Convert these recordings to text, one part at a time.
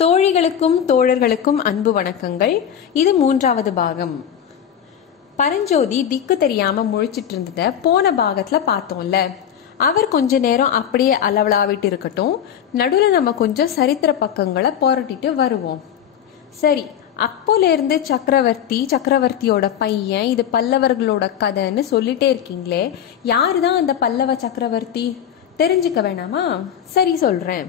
தோழிகளுக்கும் தோழர்களுக்கும் அன்பு வணக்கங்கள். இது 3வது பாகம். பரஞ்சோதி திக்கு தெரியாம முழிச்சிட்டு இருந்தத போன பாகத்துல பார்த்தோம்ல. அவர் கொஞ்ச நேரம் அப்படியே அளவலாவிட்டு இருக்கட்டும், நடுவுல நம்ம கொஞ்சம் சரித்திர பக்கங்களை புரட்டிட்டு வருவோம். சரி, அப்போல இருந்து சக்கரவர்த்தியோட பையன், இது பல்லவர்களோட கதைன்னு சொல்லிட்டே இருக்கீங்களே, யாருதான் அந்த பல்லவ சக்கரவர்த்தி? தெரிஞ்சுக்க வேணாமா? சரி, சொல்றேன்.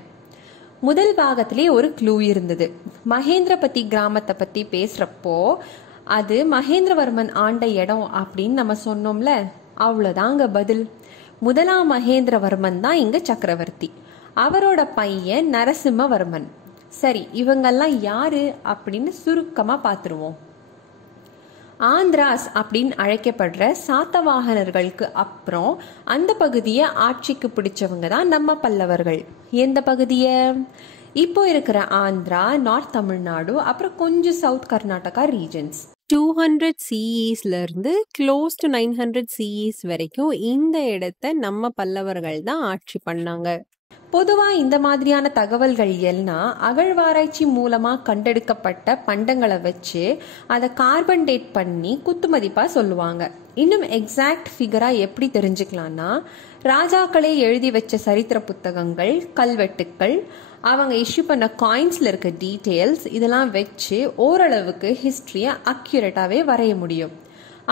முதல் பாகத்திலே ஒரு க்ளூ இருந்தது. மகேந்திரபதி கிராமத்தை பத்தி பேசுறப்போ அது மகேந்திரவர்மன் ஆண்ட இடம் அப்படின்னு நம்ம சொன்னோம்ல, அவ்வளவுதாங்க பதில். முதலாம் மகேந்திரவர்மன் தான் இங்க சக்கரவர்த்தி, அவரோட பையன் நரசிம்மவர்மன். சரி, இவங்கெல்லாம் யாரு அப்படின்னு சுருக்கமா பாத்துருவோம். ஆந்திராஸ் அப்படின்னு அழைக்கப்படுற சாத்தவாகனர்களுக்கு அப்புறம் அந்த பகுதியை ஆட்சிக்கு பிடிச்சவங்க தான் நம்ம பல்லவர்கள். எந்த பகுதிய? இப்போ இருக்கிற ஆந்திரா, நார்த் தமிழ்நாடு, அப்புறம் கொஞ்சம் சவுத் கர்நாடகா ரீஜன்ஸ். 200 CEஸ்ல இருந்து க்ளோஸ் டு 900 CEs வரைக்கும் இந்த இடத்த நம்ம பல்லவர்கள் தான் ஆட்சி பண்ணாங்க. பொதுவா இந்த மாதிரியான தகவல்கள் எல்லாம் அகழ்வாராய்ச்சி மூலமா கண்டெடுக்கப்பட்ட பண்டங்களை வச்சு அதை கார்பன் டேட் பண்ணி குத்துமதிப்பா சொல்லுவாங்க. இன்னும் எக்ஸாக்ட் ஃபிகரா எப்படி தெரிஞ்சுக்கலாம்னா, ராஜாக்களே எழுதி வச்ச சரித்திர புத்தகங்கள், கல்வெட்டுக்கள், அவங்க இஷ்யூ பண்ண காயின்ஸ்ல இருக்க டீட்டெயில்ஸ், இதெல்லாம் வச்சு ஓரளவுக்கு ஹிஸ்டரிய அக்யூரேட்டாவே வரைய முடியும்.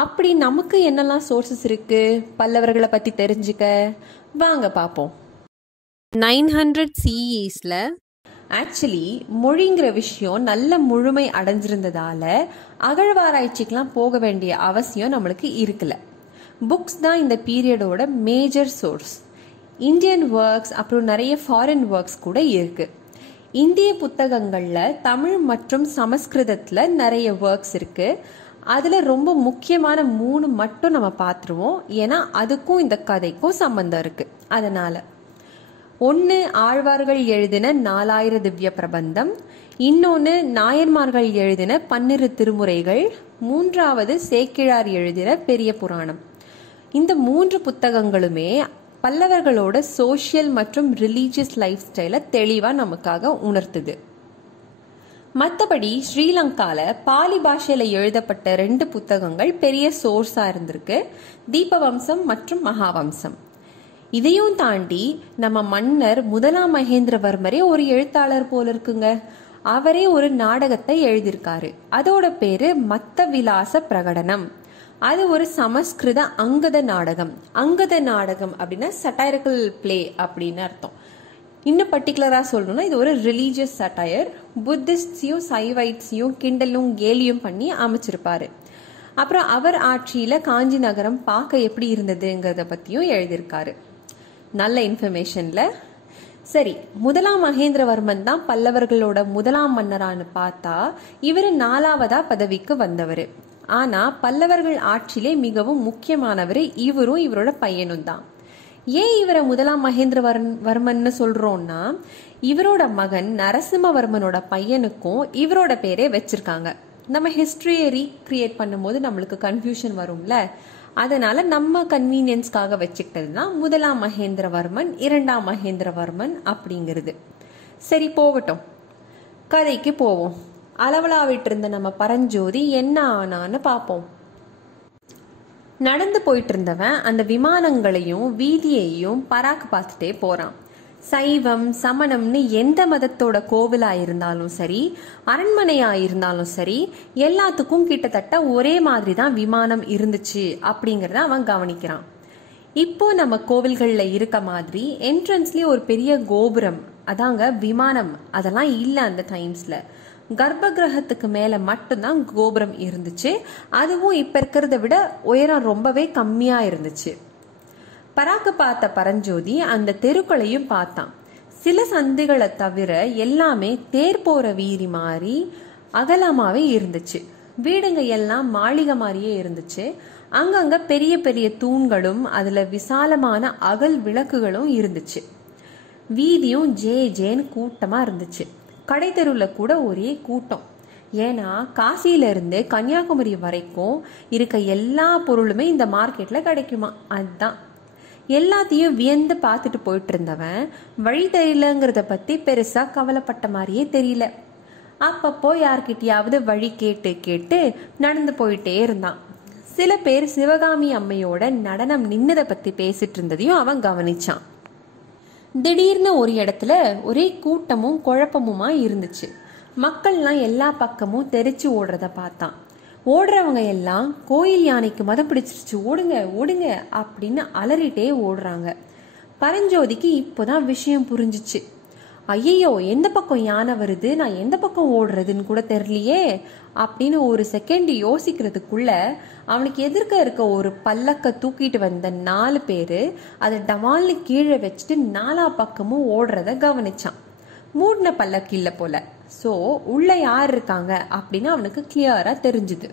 அப்படி நமக்கு என்னெல்லாம் சோர்சஸ் இருக்கு பல்லவர்களை பத்தி தெரிஞ்சுக்க? வாங்க பாப்போம். 900 CEஸ்ல ஆக்சுவலி மொழிங்கிற விஷயம் நல்ல முழுமை அடைஞ்சிருந்ததால அகழ்வாராய்ச்சிக்கெல்லாம் போக வேண்டிய அவசியம் நம்மளுக்கு இருக்கல. புக்ஸ் தான் இந்த பீரியடோட மேஜர் சோர்ஸ். இந்தியன் ஒர்க்ஸ், அப்புறம் நிறைய ஃபாரின் ஒர்க்ஸ் கூட இருக்கு. இந்திய புத்தகங்கள்ல தமிழ் மற்றும் சமஸ்கிருதத்துல நிறைய ஒர்க்ஸ் இருக்கு. அதுல ரொம்ப முக்கியமான 3 மட்டும் நம்ம பார்த்துருவோம், ஏன்னா அதுக்கும் இந்த கதைக்கும் சம்பந்தம் இருக்கு. அதனால 1 ஆழ்வார்கள் எழுதின 4000 திவ்ய பிரபந்தம், இன்னொன்னு நாயன்மார்கள் எழுதின 12 திருமுறைகள், 3வது சேக்கிழார் எழுதின பெரிய புராணம். இந்த 3 புத்தகங்களுமே பல்லவர்களோட சோசியல் மற்றும் ரிலீஜியஸ் லைஃப் ஸ்டைலை தெளிவா நமக்காக உணர்த்துது. மற்றபடி ஸ்ரீலங்கால பாலி பாஷையில எழுதப்பட்ட 2 புத்தகங்கள் பெரிய சோர்ஸா இருந்திருக்கு, தீபவம்சம் மற்றும் மகாவம்சம். இதையும் தாண்டி நம்ம மன்னர் முதலாம் மகேந்திரவர்மரே ஒரு எழுத்தாளர் போல இருக்குங்க. அவரே ஒரு நாடகத்தை எழுதியிருக்காரு. அதோட பேரு மத்த விலாச பிரகடனம். அது ஒரு சமஸ்கிருத அங்கத நாடகம். அங்கத நாடகம் அப்படின்னா சட்டைரிக்கல் பிளே அப்படின்னு அர்த்தம். இன்னும் பர்டிகுலரா சொல்லணும்னா இது ஒரு ரிலீஜியஸ் சட்டையர். புத்திஸ்டையும் சைவைட்ஸையும் கிண்டலும் கேலியும் பண்ணி அமைச்சிருப்பாரு. அப்புறம் அவர் ஆட்சியில காஞ்சி நகரம் பார்க்க எப்படி இருந்ததுங்கிறத பத்தியும் எழுதியிருக்காரு. நல்ல இன்ஃபர்மேஷன்ல. சரி, முதலாம் மகேந்திரவர்மன் தான் பல்லவர்களோட முதலாம் மன்னரான்னு பார்த்தா இவர் 4வதா பதவிக்கு வந்தவர். ஆனா பல்லவர்கள் ஆட்சியிலே மிகவும் முக்கியமானவர் இவரும் இவரோட பையனும் தான். ஏன் இவரை முதலாம் மகேந்திரவர்மன் சொல்றோம்னா, இவரோட மகன் நரசிம்மவர்மனோட பையனுக்கும் இவரோட பேரே வச்சிருக்காங்க. நம்ம ஹிஸ்டரியை ரீக்ரியேட் பண்ணும்போது நம்மளுக்கு கன்ஃபியூஷன் வரும்ல, அதனால நம்ம கன்வீனியன்ஸ்க்காக வச்சுக்கிட்டதுதான் முதலாம் மகேந்திரவர்மன், 2ஆம் மகேந்திரவர்மன் அப்படிங்கிறது. சரி, போகட்டும், கதைக்கு போவோம். அளவலாவிட்டு இருந்த நம்ம பரஞ்சோதி என்ன ஆனான்னு பாப்போம். நடந்து போயிட்டு இருந்தவன் அந்த விமானங்களையும் வீதியையும் பராக்கு பார்த்துட்டே போறான். சைவம் சமணம்னு எந்த மதத்தோட கோவிலா இருந்தாலும் சரி, அரண்மனையா இருந்தாலும் சரி, எல்லாத்துக்கும் கிட்டத்தட்ட ஒரே மாதிரி தான் விமானம் இருந்துச்சு அப்படிங்கறத அவன் கவனிக்கிறான். இப்போ நம்ம கோவில்கள்ல இருக்க மாதிரி என்ட்ரன்ஸ்லயே ஒரு பெரிய கோபுரம், அதாங்க விமானம், அதெல்லாம் இல்ல அந்த டைம்ஸ்ல. கர்ப்ப கிரகத்துக்கு மேல மட்டும்தான் கோபுரம் இருந்துச்சு. அதுவும் இப்ப இருக்கிறத விட உயரம் ரொம்பவே கம்மியா இருந்துச்சு. பராக்கு பார்த்த பரஞ்சோதி அந்த தெருக்களையும் பார்த்தான். சில சந்துகளை தவிர எல்லாமே தேர் போற வீதி மாதிரி அகலமாவே இருந்துச்சு. வீடுங்க எல்லாம் மாளிகை மாதிரியே இருந்துச்சு. அங்கங்க பெரிய பெரிய தூண்களும் அதுல விசாலமான அகல் விளக்குகளும் இருந்துச்சு. வீதியும் ஜேன்னு கூட்டமா இருந்துச்சு. கடை தெருவுல கூட ஒரே கூட்டம். ஏன்னா காசியில இருந்து கன்னியாகுமரி வரைக்கும் இருக்க எல்லா பொருளுமே இந்த மார்க்கெட்ல கிடைக்குமா. அதுதான் எல்லாத்தையும் வியந்து பார்த்துட்டு போயிட்டு இருந்தவன் வழி தெரியலங்கிறத பத்தி பெருசா கவலைப்பட்ட மாதிரியே தெரியல. அப்பப்போ யார்கிட்டயாவது வழி கேட்டு கேட்டு நடந்து போயிட்டே இருந்தான். சில பேர் சிவகாமி அம்மையோட நடனம் நின்னதை பத்தி பேசிட்டு இருந்ததையும் அவன் கவனிச்சான். திடீர்னு ஒரு இடத்துல ஒரே கூட்டமும் குழப்பமுமா இருந்துச்சு. மக்கள்லாம் எல்லா பக்கமும் தெரிச்சு ஓடுறத பார்த்தான். ஓடுறவங்க எல்லாம் கோயில் யானைக்கு மதம் பிடிச்சிருச்சு, ஓடுங்க ஓடுங்க அப்படின்னு அலறிட்டே ஓடுறாங்க. பரஞ்சோதிக்கு இப்போதான் விஷயம் புரிஞ்சிச்சு. ஐயோ, எந்த பக்கம் யானை வருது, நான் எந்த பக்கம் ஓடுறதுன்னு கூட தெரியலையே அப்படின்னு ஒரு செகண்ட் யோசிக்கிறதுக்குள்ள அவனுக்கு எதிர்க்க இருக்க ஒரு பல்லக்க தூக்கிட்டு வந்த 4 பேரு அதை டமால்னு கீழே வச்சுட்டு 4 பக்கமும் ஓடுறத கவனிச்சான். மூடின பல்லக்கு இல்ல போல. சோ உள்ள யார் இருக்காங்க அப்படின்னு அவனுக்கு கிளியரா தெரிஞ்சுது.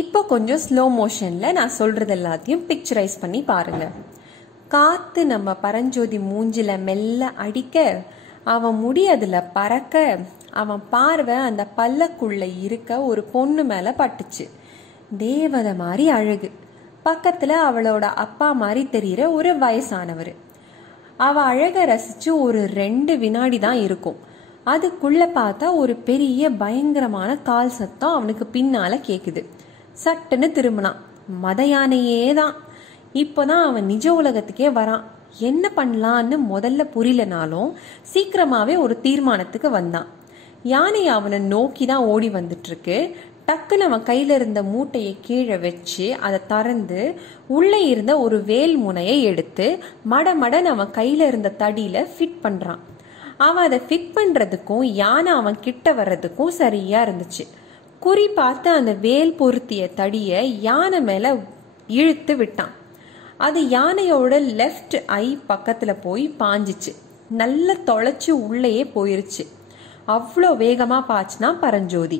இப்போ கொஞ்சம் ஸ்லோ மோஷன்ல நான் சொல்றது எல்லாத்தையும் பிக்சரைஸ் பண்ணி பாருங்க. காத்து நம்ம பரஞ்சோதி மூஞ்சில மெல்ல அடிக்க, அவன் முடி அதுல பறக்க, அவன் பார்வை அந்த பல்லக்குள்ள இருக்க ஒரு பொண்ணு மேல பட்டுச்சு. தேவதை மாதிரி அழகு. பக்கத்துல அவளோட அப்பா மாதிரி தெரிகிற ஒரு வயசானவர். அவ அழக ரசிச்சு ஒரு 2 வினாடி தான் இருக்கும். அதுக்குள்ள பார்த்தா ஒரு பெரிய பயங்கரமான கால் சத்தம் அவனுக்கு பின்னால கேக்குது. சட்டுன்னு திரும்பினான். மத யானையே தான். இப்போதான் அவன் நிஜ உலகத்துக்கே வரான். என்ன பண்ணலான்னு முதல்ல புரியலனாலும் சீக்கிரமாவே ஒரு தீர்மானத்துக்கு வந்தான். யானை அவனை நோக்கி தான் ஓடி வந்துட்டு இருக்கு. டக்குன்னு அவன் கையில இருந்த மூட்டையை கீழே வச்சு அதை திறந்து உள்ளே இருந்த ஒரு வேல் முனையை எடுத்து மடமடன் அவன் கையில இருந்த தடியில ஃபிட் பண்றான். அவன் அதை ஃபிட் பண்றதுக்கும் யானை அவன் கிட்ட வர்றதுக்கும் சரியா இருந்துச்சு. குறி பார்த்து அந்த வேல் பொருத்திய தடிய யானை மேல இழுத்து விட்டான். அது யானையோட லெஃப்ட் ஐ பக்கத்துல போய் பாஞ்சிச்சு. நல்ல தொலைச்சு உள்ளேயே போயிருச்சு. அவ்வளோ வேகமா பாச்சுனா பரஞ்சோதி.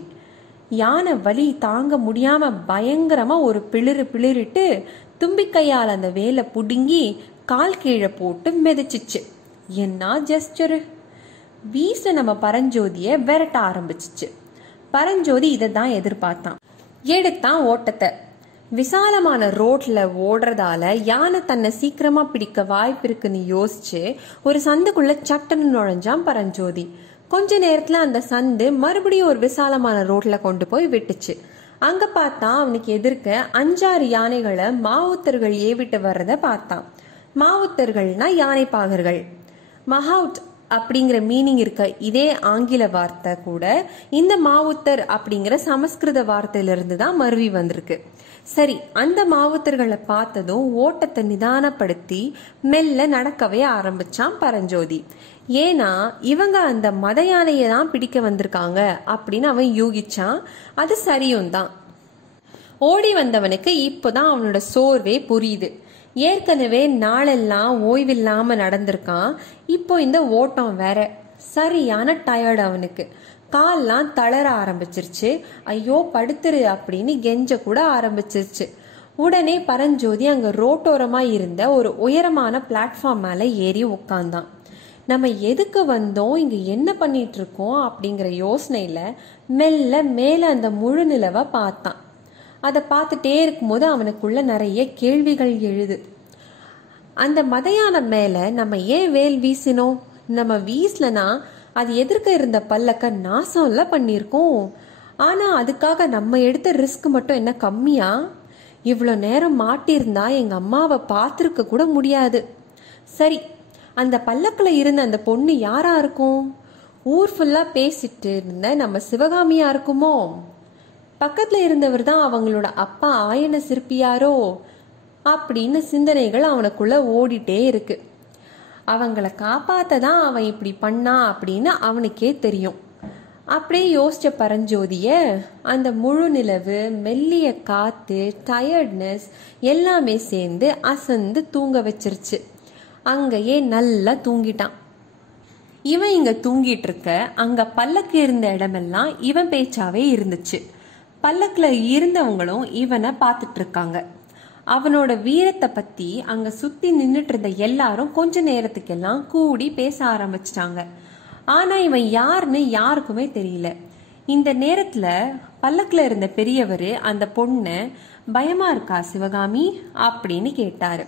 யானை வலி தாங்க முடியாம பயங்கரமா ஒரு பிளிரிட்டு தும்பிக்கையால் அந்த வேலை புடுங்கி கால் கீழே போட்டு மிதிச்சிச்சு. என்ன ஜெஸ்டரு! வீச நம்ம பரஞ்சோதிய விரட்ட ஆரம்பிச்சிச்சு. பரஞ்சோதி இதை தான் எதிர்பார்த்தான். எடுத்தான் ஓட்டத்தை. விசாலமான ரோட்ல ஓடுறதால யானை தன்னை சீக்கிரமா பிடிக்க வாய்ப்பு இருக்குன்னு யோசிச்சு ஒரு சந்துக்குள்ள சட்டுன்னு நுழைஞ்சான் பரஞ்சோதி. கொஞ்ச நேரத்துல அந்த சந்து மறுபடியும் ஒரு விசாலமான ரோட்ல கொண்டு போய் விட்டுச்சு. அங்க பார்த்தா அவனுக்கு எதிர்க்க 5-6 யானைகளை மாவுத்தர்கள் ஏவிட்டு வர்றத பார்த்தான். மாவுத்தர்கள்னா யானை பாகர்கள். மஹவுட் அப்படிங்கிற மீனிங் இருக்க இதே ஆங்கில வார்த்தை கூட இந்த மாவுத்தர் அப்படிங்கிற சமஸ்கிருத வார்த்தையிலிருந்து தான் மருவி வந்திருக்கு. சரி, அந்த மாவுத்தர்களை பார்த்ததும் ஓட்டத்தை நிதானப்படுத்தி மெல்ல நடக்கவே ஆரம்பிச்சான் பரஞ்சோதி. ஏன்னா இவங்க அந்த மத யானையை தான் பிடிக்க வந்திருக்காங்க அப்படின்னு அவன் யூகிச்சான். அது சரியும் தான். ஓடி வந்தவனுக்கு இப்போதான் அவனோட சோர்வே புரியுது. ஏற்கனவே நாளெல்லாம் ஓய்வில்லாம நடந்திருக்கான். இப்போ இந்த ஓட்டம் வேற. சரியான டயர்டு அவனுக்கு. கால்லாம் தளர ஆரம்பிச்சிருச்சு. ஐயோ படுத்துரு அப்படின்னு கெஞ்ச கூட ஆரம்பிச்சிருச்சு. உடனே பரஞ்சோதி அங்க ரோட்டோரமா இருந்த ஒரு உயரமான பிளாட்ஃபார்ம் மேல ஏறி உட்கார்ந்தான். நம்ம எதுக்கு வந்தோம், இங்க என்ன பண்ணிட்டு இருக்கோம் அப்படிங்கிற யோசனையில மெல்ல மேல அந்த முழு நிலவை பார்த்தான். அதை பார்த்துட்டே இருக்கும்போது அவனுக்குள்ள நிறைய கேள்விகள் எழுது. அந்த மதையான மேல நம்ம ஏன் வேல் வீசினோம்? நம்ம வீசலனா அது எதிர்க்க இருந்த பல்லக்க நாசம்ல பண்ணிருக்கோம். ஆனா அதுக்காக நம்ம எடுத்த ரிஸ்க் மட்டும் என்ன கம்மியா? இவ்வளோ நேரம் மாட்டிருந்தா எங்க அம்மாவை பார்த்திருக்க கூட முடியாது. சரி, அந்த பல்லக்கில் இருந்த அந்த பொண்ணு யாரா இருக்கும்? ஊர் ஃபுல்லா பேசிட்டு இருந்த நம்ம சிவகாமியா இருக்குமோ? பக்கத்துல இருந்தவர் தான் அவங்களோட அப்பா ஆயன சிற்பியாரோ அப்படின்னு சிந்தனைகள் அவனுக்குள்ள ஓடிட்டே இருக்கு. அவங்கள காப்பாத்ததான் அவன் இப்படி பண்ணா அப்படின்னு அவனுக்கே தெரியும். அப்படியே யோசிச்ச பரஞ்சோதிய அந்த முழு நிலவு, மெல்லிய காத்து, டயர்ட்னஸ் எல்லாமே சேர்ந்து அசந்து தூங்க வச்சிருச்சு. அங்கேயே நல்லா தூங்கிட்டான். இவன் இங்க தூங்கிட்டு இருக்க அங்க பல்லக்கு இருந்த இடமெல்லாம் இவன் பேச்சாவே இருந்துச்சு. பல்லக்குல இருந்தவங்களும் இவனை பார்த்துட்டு இருக்காங்க. அவனோட வீரத்தை பத்தி அங்க சுத்தி நின்னுட்டு இருந்த எல்லாரும் கொஞ்ச நேரத்துக்கெல்லாம் கூடி பேச ஆரம்பிச்சிட்டாங்க. ஆனா இவன் யாருன்னு யாருக்குமே தெரியல. இந்த நேரத்துல பல்லக்குல இருந்த பெரியவரு அந்த பொண்ணு பயமா இருக்கா சிவகாமி அப்படின்னு கேட்டாரு.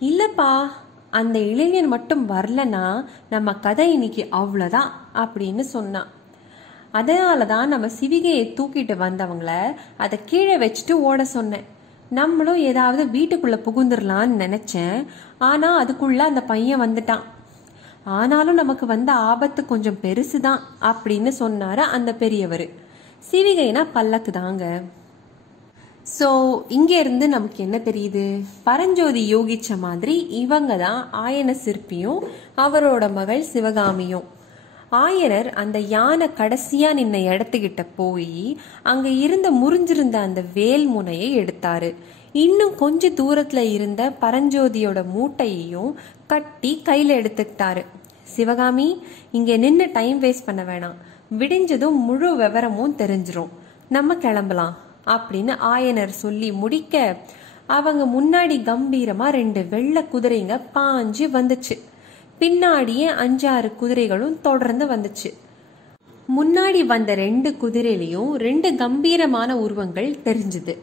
இல்லப்பா, அந்த இளைஞன் மட்டும் வரலனா நம்ம கதை இன்னைக்கு அவ்வளோதான் அப்படின்னு சொன்னான். அதனால தான் நம்ம சிவிகையை தூக்கிட்டு வந்தவங்கள அதை கீழே வச்சுட்டு ஓட சொன்னேன். நம்மளும் ஏதாவது வீட்டுக்குள்ள புகுந்துடலான்னு நினைச்சேன். ஆனா அதுக்குள்ள அந்த பையன் வந்துட்டான். ஆனாலும் நமக்கு வந்த ஆபத்து கொஞ்சம் பெருசுதான் அப்படின்னு சொன்னாரு அந்த பெரியவர். சிவிகைனா பல்லக்கு தாங்க. ஸோ இங்க இருந்து நமக்கு என்ன தெரியுது? பரஞ்சோதி யோகிச்ச மாதிரி இவங்க தான் ஆயன சிற்பியும் அவரோட மகள் சிவகாமியும். ஆயனர் அந்த யானை கடைசியா நின்ன இடத்துக்கிட்ட போய் அங்க இருந்த முறிஞ்சிருந்த அந்த வேல் முனையை எடுத்தாரு. இன்னும் கொஞ்ச தூரத்துல இருந்த பரஞ்சோதியோட மூட்டையையும் கட்டி கையில எடுத்துக்கிட்டாரு. சிவகாமி, இங்க நின்று டைம் வேஸ்ட் பண்ண வேணாம், விடிஞ்சதும் முழு விவரமும் தெரிஞ்சிரும், நம்ம கிளம்பலாம் அப்படின்னு ஆயனர் சொல்லி முடிக்க அவங்க முன்னாடி கம்பீரமா 2 வெள்ளை குதிரைங்க பாஞ்சு வந்துச்சு. பின்னாடியே 5-6 குதிரைகளும் தொடர்ந்து வந்துச்சு. முன்னாடி வந்த 2 குதிரையிலையும் 2 கம்பீரமான உருவங்கள் தெரிஞ்சுது.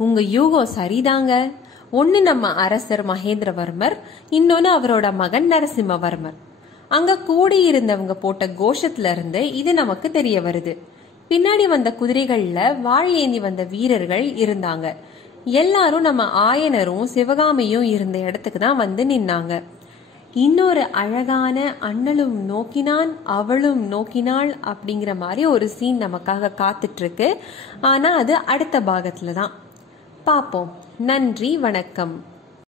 உங்க யூகம் சரிதாங்க. ஒன்னு நம்ம அரசர் மகேந்திரவர்மர், இன்னொன்னு அவரோட மகன் நரசிம்மவர்மர். அங்க கூடியிருந்தவங்க போட்ட கோஷத்துல இருந்து இது நமக்கு தெரிய வருது. பின்னாடி வந்த குதிரைகள்ல வாள் ஏந்தி வந்த வீரர்கள் இருந்தாங்க. எல்லாரும் நம்ம ஆயனரும் சிவகாமியும் இருந்த இடத்துக்கு தான் வந்து நின்னாங்க. இன்னொரு அழகான அண்ணலும் நோக்கினான் அவளும் நோக்கினாள் அப்படிங்கிற மாதிரி ஒரு சீன் நமக்காக காத்துட்டு இருக்கு. ஆனா அது அடுத்த பாகத்துல தான் பார்ப்போம். நன்றி, வணக்கம்.